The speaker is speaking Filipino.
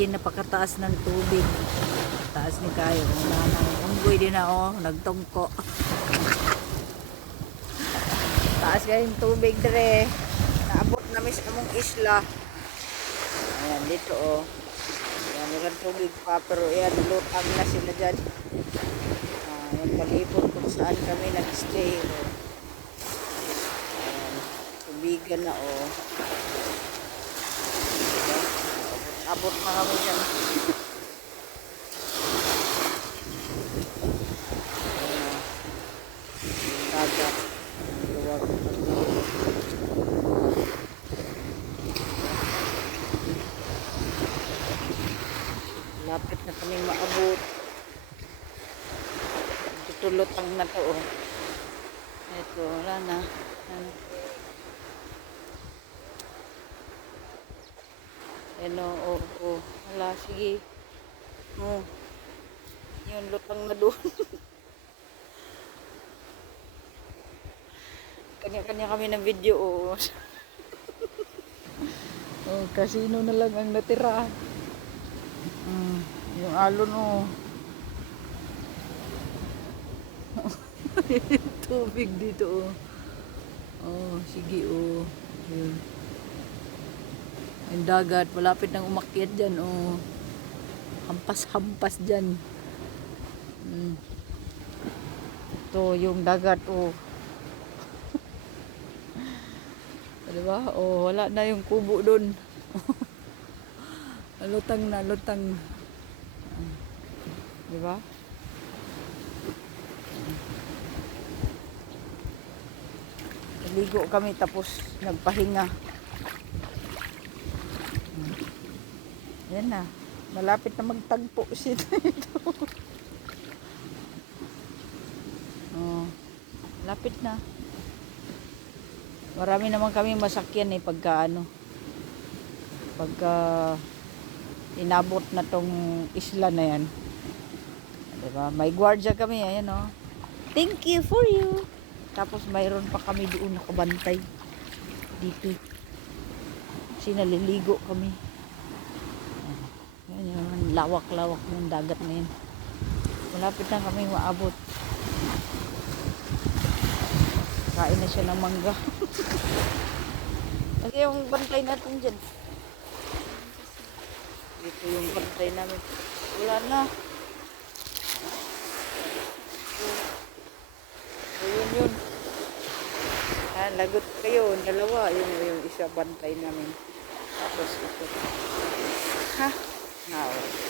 Ayan, napakataas ng tubig. Taas ni Kayo. Na. Unggoy din na, oh. Nagtungko. Taas kayo yung tubig, dre. Naabot namin sa among isla. Ayan, dito, oh. Ayan, meron tubig pa. Pero, ayan, lutang na sila dyan. Ayan, palipot kung saan kami nag-stay, oh. Tubigan na, oh. Abot na kami dyan. Dagat. Ang luwag. Lapit na kami maabot. Tutulotang na to. Oh. Ito, wala na. Ano. Ano, oh, oh. Wala, sige. Oh. Yun, lutang na doon. Kanya-kanya kami ng video, oh. oh, kasino na lang ang natira. Mm, yung alon, oh. Tubig dito, oh. Oh, sige, oh. Yun. Yung dagat, malapit nang umakyat dyan, oh. Hampas-hampas dyan. Mm. Ito, yung dagat, oh. diba? Oh, wala na yung kubo doon. lutang na, lutang. Diba? Naligo kami tapos nagpahinga. Yan na. Malapit na magtagpo siya dito. oh, lapit na. Marami naman kami masakyan eh pagka ano. Pagka inabot na tong isla na yan. Diba? May gwardiya kami. Ayan oh. Thank you for you. Tapos mayroon pa kami doon nakabantay. Dito. Kasi naliligo kami. Yung lawak-lawak ng dagat na yun. Malapit na kami maabot. Kain na siya ng mangga. Kasi yung bantay natin dyan. Dito yung bantay namin. Wala na. So, yun yun. Ah, lagot kayo. Dalawa. Yun yung isa bantay namin. Tapos ito. Ha? No.